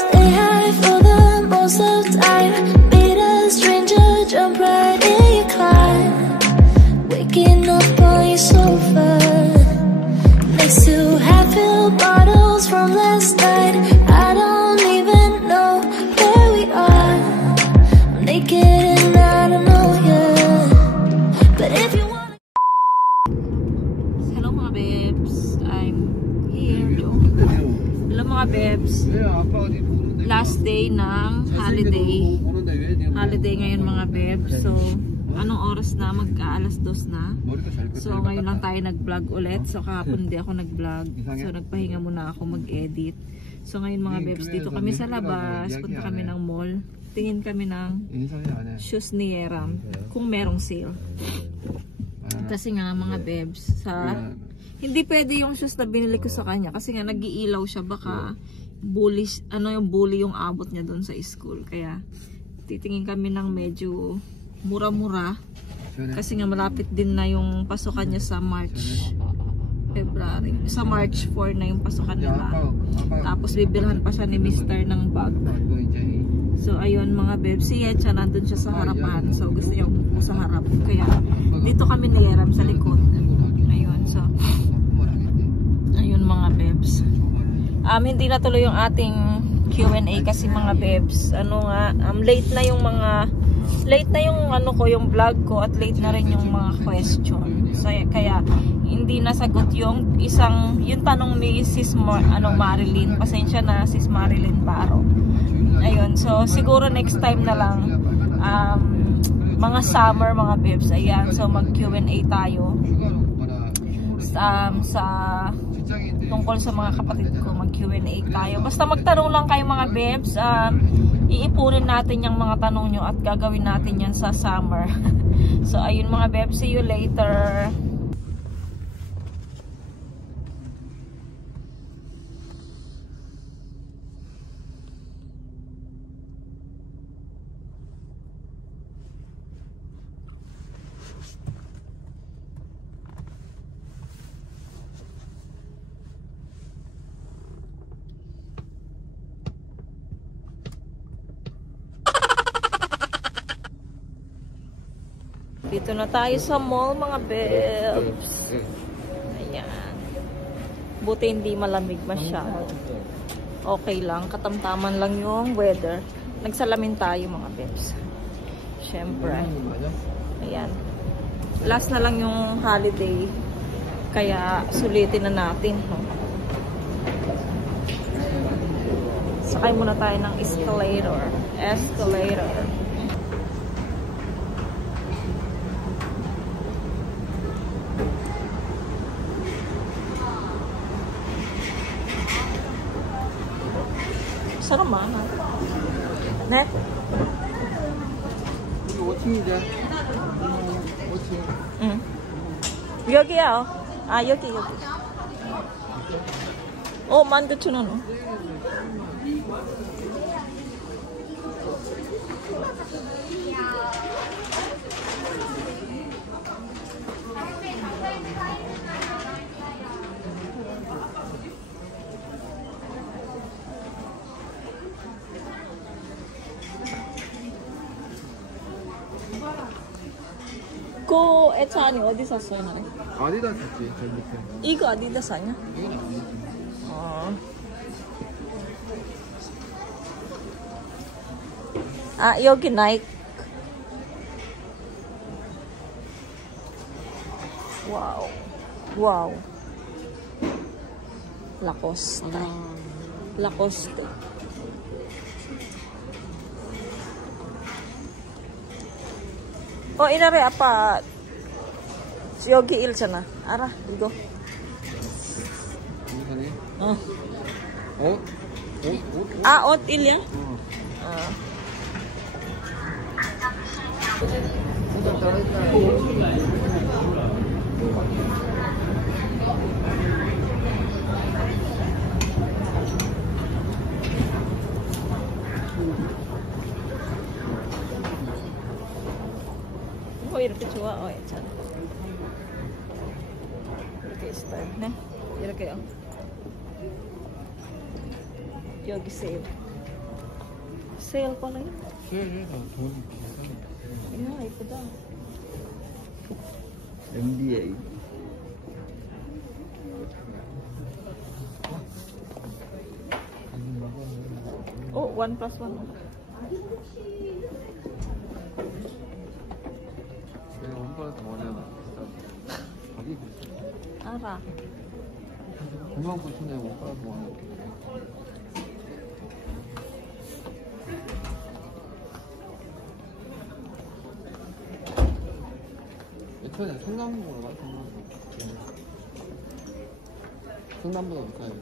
Stay high for the most of the time. Meet a stranger, jump right in your climb. Waking up on your sofa next to half-filled bottles from last night. I don't even know where we are. I'm naked and I don't know you. But if you want. Hello mga babes, I'm here. Hello mga babes. Last day ng holiday. Holiday ngayon mga babes. So, anong oras na? Mag-aalas 2 na. So, ngayon lang tayo nag-vlog ulit. So, kahapon hindi ako nag-vlog. So, nagpahinga muna ako mag-edit. So, ngayon mga babes, dito kami sa labas. Punta kami ng mall. Tingin kami ng shoes ni Yeram. Kung merong sale. Kasi nga mga babes, hindi pwede yung shoes na binili ko sa kanya. Kasi nga nag-iilaw siya. Baka bullish, bully yung abot niya doon sa school. Kaya, titingin kami ng medyo mura-mura kasi nga malapit din na yung pasukan niya sa March February, sa March 4 na yung pasukan nila, tapos bibilhan pa siya ni Mr. ng bag. So ayun mga babes, si Yecha nandun siya sa harapan, so gusto niya umupo sa harap, kaya dito kami niyaram sa likod. Ayun, so ayun mga babes, hindi natuloy yung ating Q&A kasi mga babes, late na yung yung vlog ko at late na rin yung mga question. So kaya hindi nasagot yung tanong ni Sis Marilyn. Pasensya na Sis Marilyn Baro. Ayun, so siguro next time na lang, mga summer mga babes. Ayan, so mag Q&A tayo tungkol sa mga kapatid ko, mag Q&A tayo. Basta magtanong lang kayo mga babes. Iipunin natin yung mga tanong nyo at gagawin natin yan sa summer. So ayun mga babes, see you later. Dito na tayo sa mall mga babes. Ayan. Buti hindi malamig masyado. Okay lang. Katamtaman lang yung weather. Nagsalamin tayo mga babes. Siyempre. Ayan. Last na lang yung holiday. Kaya sulitin na natin. Sakay muna tayo ng escalator. 사람 많아. 네? 이거 5층이죠? 5층. 응. 여기야. 여기. 19,000원. 그 애차 아니 어디 샀어요, 나래? 아디다스 샀지, 저 밑에. 이거 아디다스 아니야? 이건 아디다스. 여기 나이키. 와우. 라코스테. 이날에 아빠 여기 일잖아. 알아? 이거. 옷? 옷 일이야? 이렇게 좋아? 괜찮아. 이렇게 스타일. 네? 이렇게요. 여기 세일. Sale pala yun. 세일해서 돈이 비싸니까. Ayan, ipada. MBA. Oh, 1+1. 내가 원판에서 뭐냐면 가격이 Ara. 99,000원에 원판에서 뭐냐면 예전에 성남보다 많잖아. 성남보다 비싸요.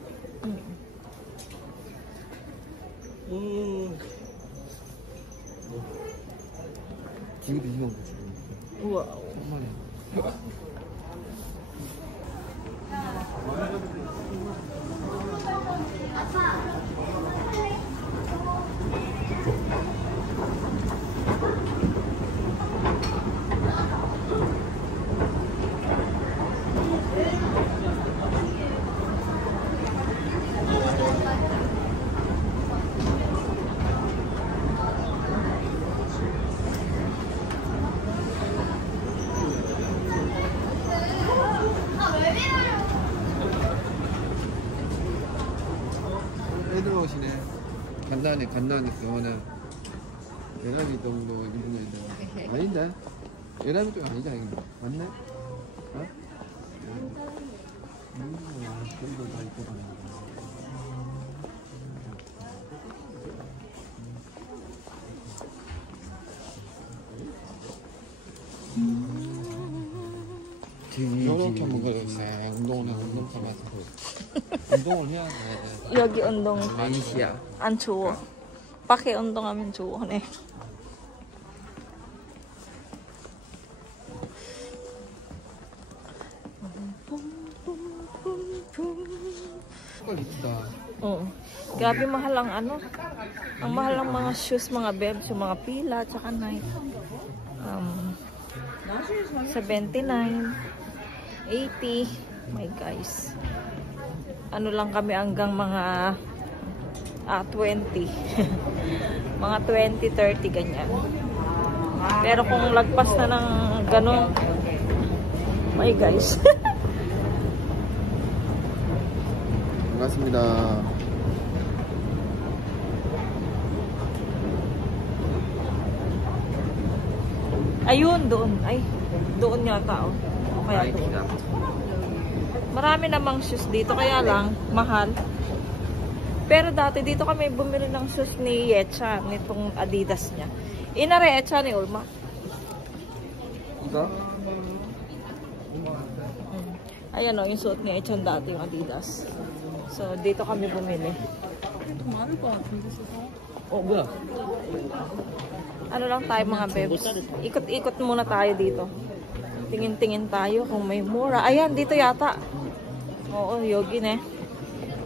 지금도 2만 9천 원. Wow. 정말이야. 애들 옷이네. 간단해, 그거는 예람이 정도 입는 애들. 아닌데? 예람이 좀 아니잖아, 이거. 맞네? 어? 정도 다 입고 다니는 거. 이렇게 한번 그랬어요. 운동 삼아서. 운동을 해야 돼. 여기 운동 레이시야. 안 좋아. 밖에 운동하면 좋아. 네. 색깔 이쁘다. Oo. Grabe mahal ang ano. Ang mahal ng mga shoes, mga bebs, yung mga pila, tsaka Nike. 79, 80. My guys. Ano lang kami hanggang mga 20. Mga 20, 30 ganyan. Pero kung lagpas na ng ganun, my guys. 반갑습니다. Ayun, doon. Ay, doon yata, oh. O kaya doon. Marami namang shoes dito, kaya lang, mahal. Pero dati, dito kami bumili ng shoes ni Yecha, nitong Adidas niya. Inare Yecha ni Ulma. 이거? Ayan, oh, yung suot ni Yecha dati, yung Adidas. So, dito kami bumili. 어 뭐야? Ano lang tayo mga bebs. Ikot-ikot muna tayo dito. Tingin-tingin tayo kung may mura. Ayan, dito yata. Oo, yogi ne.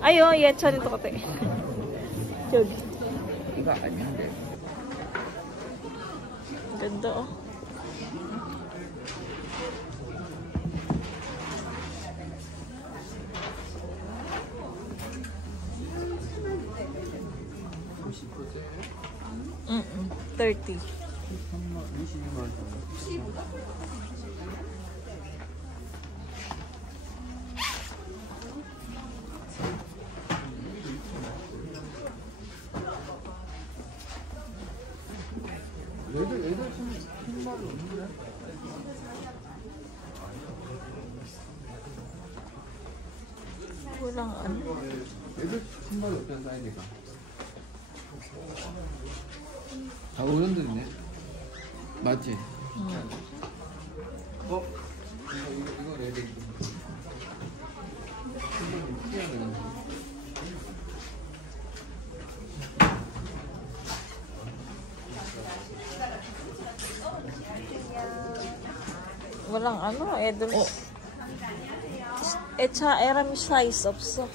Ayo, Yecha nito kate. Yogi. 이거 아니야? Ganda oh. Mm-mm, 30. 22만 원. 애들 신발이 없는데? Walang ano. 애들 신발이 어떤 사이즈가? 다 어른들이네. 맞지? 어? 이거 레드. Walang ano, 애들. Echa, eram size 없어.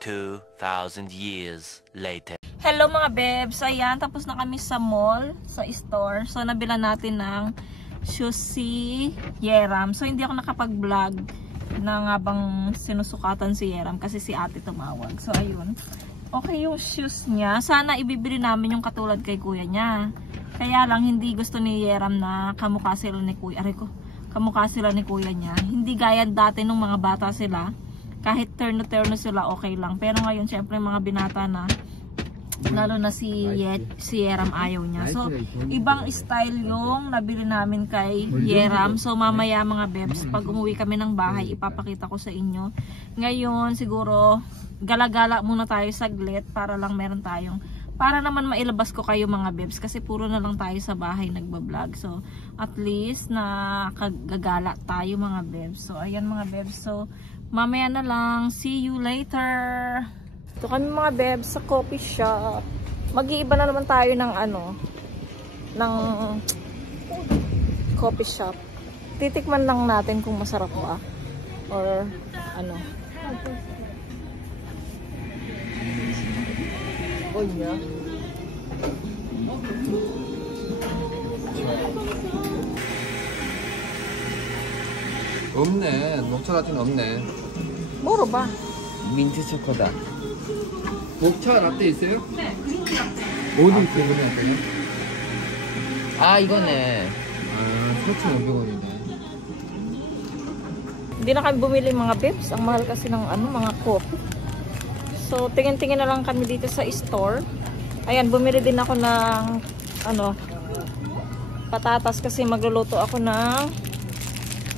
Two 2,000 years later. Hello mga bebs, ayan, tapos na kami sa mall, sa store. So, nabila natin ng shoes si Yeram. So hindi ako nakapag-vlog na habang sinusukatan si Yeram kasi si ate tumawag. So ayun. Okay yung shoes niya. Sana ibibili namin yung katulad kay kuya niya. Kaya lang hindi gusto ni Yeram na kamukha sila ni kuya. Kamukha sila ni kuya niya. Hindi gaya dati nung mga bata sila. Kahit terno-terno sila okay lang. Pero ngayon syempre mga binata na, lalo na si Yeram ayaw niya. So ibang style yung nabili namin kay Yeram. So mamaya mga bebs, pag umuwi kami ng bahay, ipapakita ko sa inyo. Ngayon siguro gala-gala muna tayo saglit para lang meron tayong, para naman mailabas ko kayo mga bebs, kasi puro na lang tayo sa bahay nagbablog. So at least nakagagala tayo mga bebs. So ayan mga bebs. So mamaya na lang, see you later. Ito kami mga bebs sa coffee shop. Mag-iiba na naman tayo ng ng coffee shop. Titikman lang natin kung masarap ba or ano. Oh yeah. 없네. 녹차 라떼는 없네. 뭐로 봐? 민트 초코다. 녹차 라떼 있어요? 네, 그린 라떼. 어디 있어요, 그린 라떼는? 아, 이거네. 아, 4,500원이네. Hindi na kami bumili mga bebs. Ang mahal kasi ng mga coffee. So, tingin-tingin na lang kami dito sa store. Ayan, bumili din ako ng patatas kasi magluluto ako ng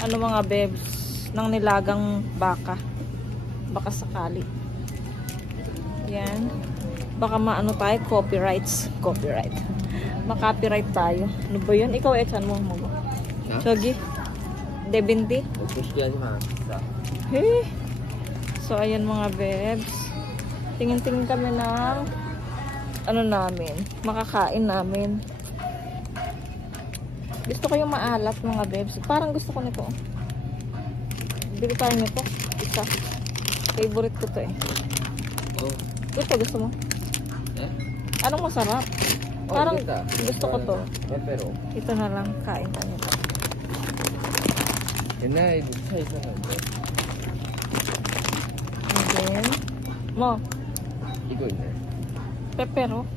mga bebs, ng nilagang baka. Baka sakali. Yan. Baka tayo, copyright. Makopyright tayo. Ano ba yun? Ikaw, echan mo. Chogi. Debinti. Hey. So, ayan mga bebs. Tingin-tingin kami ng namin. Makakain namin. Gusto ko yung maalat mga bebs. Parang gusto ko nito. Bili tayo nito. Isa. Favorite ko to eh. Oh. Gusto mo? Eh? Anong masarap? Parang kita. gusto ko to. pero Ito na lang. Kain tayo nito. 옛날에 녹차 있었는데. And then, 이거 있네. pepero.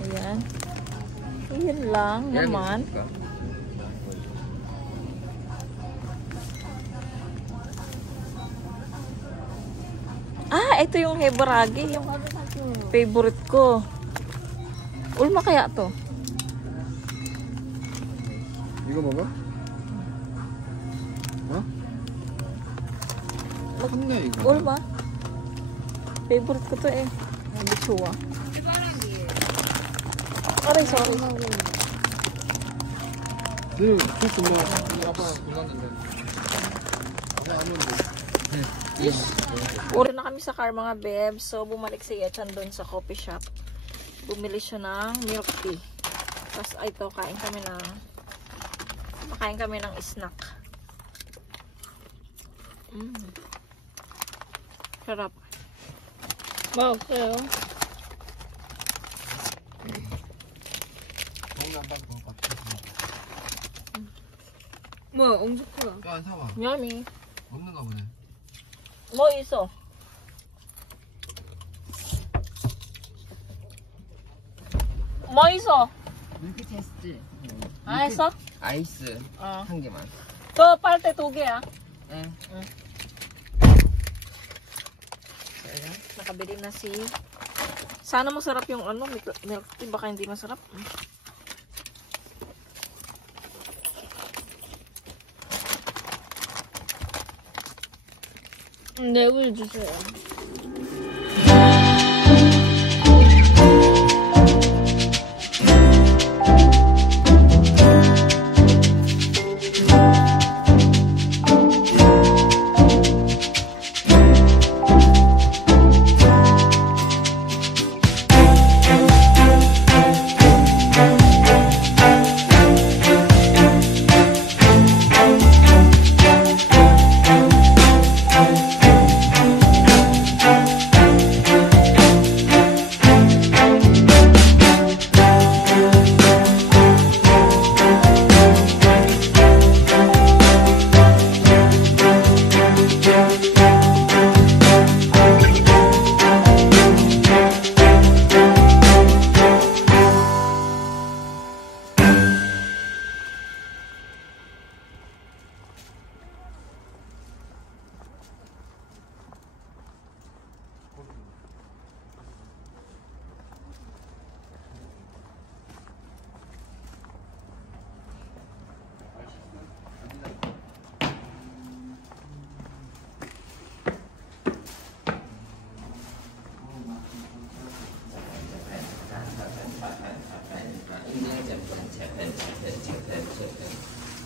Ayan. Yun lang naman. Ito yung hebaragi. Yung favorite ko. Ulma kaya to? 이거 먹어? 어? 없네 이거. Ulma. Favorite ko to eh. Bichuwa. Sorry. 네, 그래서 뭐 아빠 몰랐는데. Uri na kami sa car mga bebs. So bumalik si Yechan doon sa coffee shop. Bumili siya ng milk tea. Tapos ito, kain kami ng snack. Sarap. Okay. 뭐야, 엄청 크다. 야, 사봐. Yummy. 없는가 보네. 뭐 있어? 뭐 있어? 밀크 테스트. 했어? 아이스 한 개만. 저 빨대 2개야. 응. Nakabili na si... Sana masarap yung milk tea. Baka hindi masarap. 네, 우유 주세요.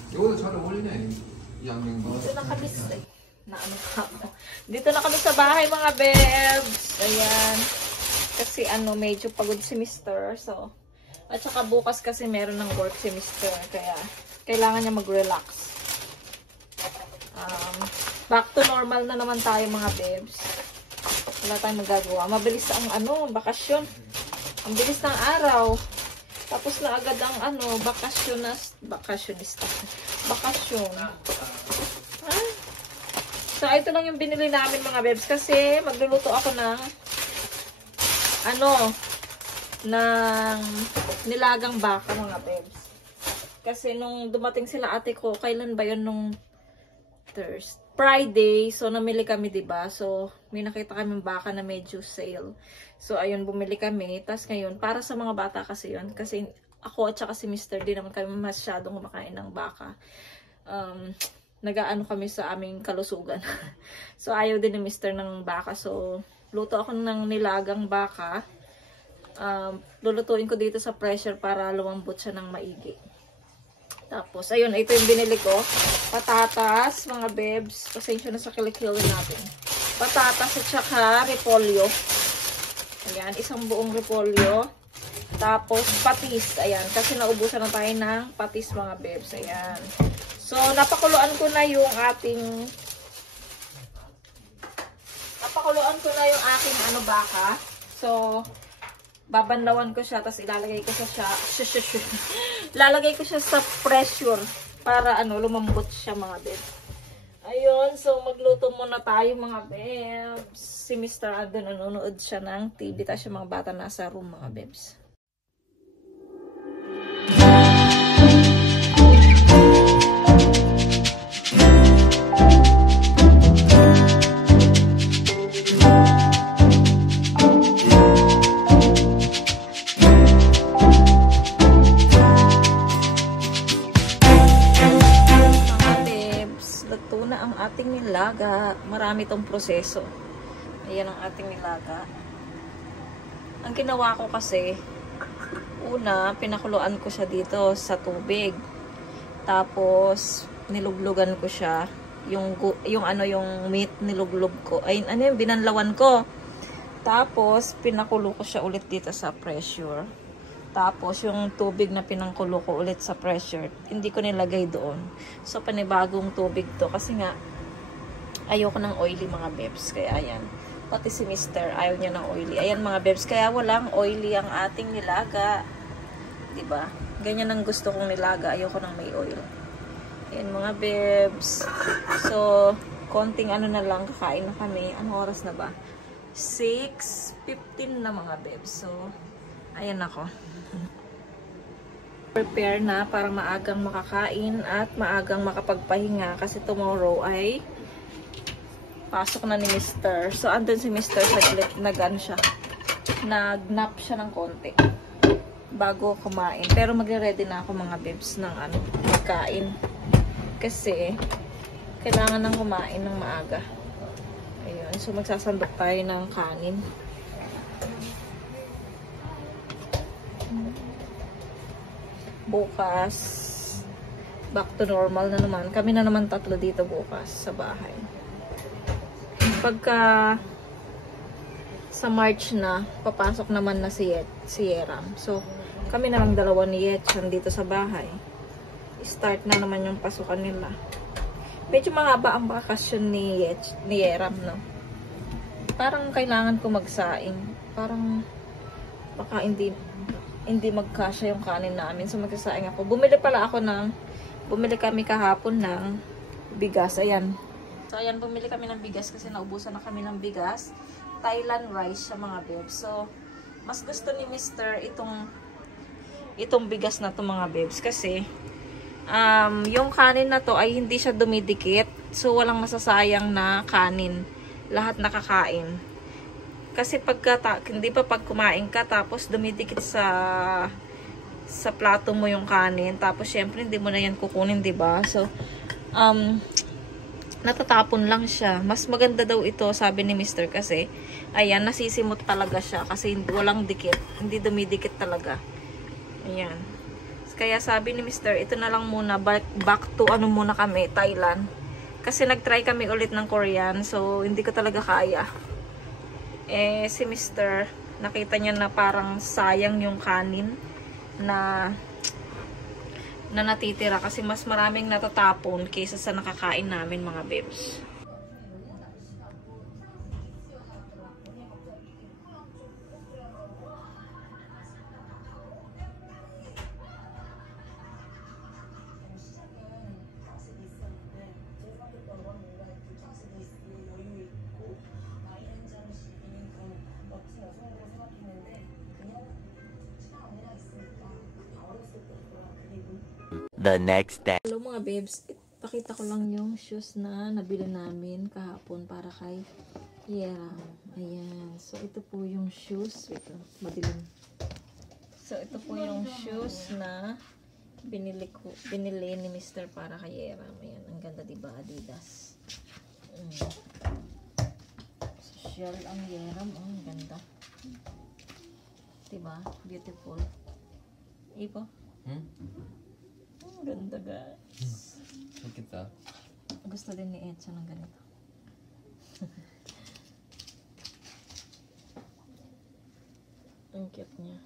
이거도 잘 어울리네. 이 안경도. Dito na kami sa... Dito na kami sa bahay mga bebs. Ayan. Kasi medyo pagod si Mr. So, at saka bukas kasi meron ng work si Mr. Kaya, kailangan niya mag-relax. Back to normal na naman tayo mga bebs. Wala tayong magagawa. Mabilis ang bakasyon. Ang bilis ng araw. Tapos na agad ang bakasyon. So, ito lang yung binili namin mga bebs. Kasi, magluluto ako ng ng nilagang baka mga bebs. Kasi nung dumating sila ate ko, kailan ba yun nung Friday. So, namili kami, diba? So, may nakita kami baka na medyo sale. So, ayun, bumili kami. Tapos ngayon, para sa mga bata kasi yun. Kasi ako at saka si Mr. di naman kami masyadong kumakain ng baka. Nag-aano kami sa aming kalusugan. So, ayaw din ni Mr. ng baka. So, luto ako ng nilagang baka. Lulutuin ko dito sa pressure para lumambot siya ng maigi. Tapos, ayun, ito yung binili ko. Patatas, mga bebs. Pasensya na sa kilikili natin. Patatas at saka repolyo. Ayan, isang buong repolyo. Tapos, patis. Ayan, kasi naubusan na tayo ng patis, mga bebs. Ayan. So, napakuluan ko na yung aking baka. So, babanlawan ko siya, tapos ilalagay ko siya lalagay ko siya sa pressure para lumambot siya mga bebs. Ayun, so magluto muna tayo mga bebs. Si Mr. Aldo nanonood siya ng TV, tapos yung mga bata nasa room mga bebs. Nilaga. Marami tong proseso. Ayan ang ating nilaga. Ang ginawa ko kasi, una, pinakuluan ko siya dito sa tubig. Tapos, niluglugan ko siya. Yung meat niluglog ko. Ay, binanlawan ko. Tapos, pinakulo ko siya ulit dito sa pressure. Tapos, yung tubig na pinangkulo ko ulit sa pressure, hindi ko nilagay doon. So, panibagong tubig to. Kasi nga, ayoko ng oily mga bebs. Kaya ayan. Pati si Mr. ayaw niya ng oily. Ayan mga bebs. Kaya walang oily ang ating nilaga. Diba? Ganyan ang gusto kong nilaga. Ayoko ng may oil. Ayan mga bebs. So, konting na lang. Kakain na kami. Anong oras na ba? 6:15 na mga bebs. So, ayan ako. Prepare na para maagang makakain at maagang makapagpahinga. Kasi tomorrow ay pasok na ni Mr. So, andun si Mr. saglit, nag-nap siya ng konti bago kumain. Pero magre-ready na ako mga bebs ng pagkain. Kasi, kailangan nang kumain ng maaga. Ayun. So, magsasandok tayo ng kanin. Bukas, back to normal na naman. Kami na naman tatlo dito bukas sa bahay. Pagka sa March na, papasok naman na si Yeram. So, kami na lang dalawa ni Yetchan dito sa bahay. Start na naman yung pasukan nila. Medyo mahaba ang bakasyon ni Yeram, no? Parang kailangan ko magsaing. Parang baka hindi magkasya yung kanin namin. So, magsasaing ako. Bumili kami kahapon ng bigas. Ayan. So, ayan, bumili kami ng bigas kasi naubusan na kami ng bigas. Thailand rice siya mga bebs. So, mas gusto ni Mr. itong bigas na to mga bebs. Kasi, yung kanin na to ay hindi siya dumidikit. So, walang masasayang na kanin. Lahat nakakain. Kasi pag kumain ka, tapos dumidikit sa plato mo yung kanin. Tapos, syempre, hindi mo na yan kukunin, diba? So, natatapon lang siya. Mas maganda daw ito, sabi ni Mr. kasi, ayan, nasisimot talaga siya kasi walang dikit. Hindi dumidikit talaga. Ayan. Kaya sabi ni Mr. ito na lang muna, back to ano muna kami, Thailand. Kasi nag-try kami ulit ng Korean, so hindi ko talaga kaya. Eh, si Mr. nakita niya na parang sayang yung kanin na natitira kasi mas maraming natatapon kaysa sa nakakain namin mga bebs. The next day. Hello mga babes, pakita ko lang yung shoes na nabili namin kahapon para kay Yera. Ayan, so ito po yung shoes. Ito, madilim. So ito po yung shoes na binili ni Mr. para kay Yera. Ayan, ang ganda diba, Adidas. Social ang Yera, ang ganda. Diba? Beautiful. Ipo? Ang ganda guys. 좋겠다. Gusto din ni Edson ng ganito. Ang cute niya.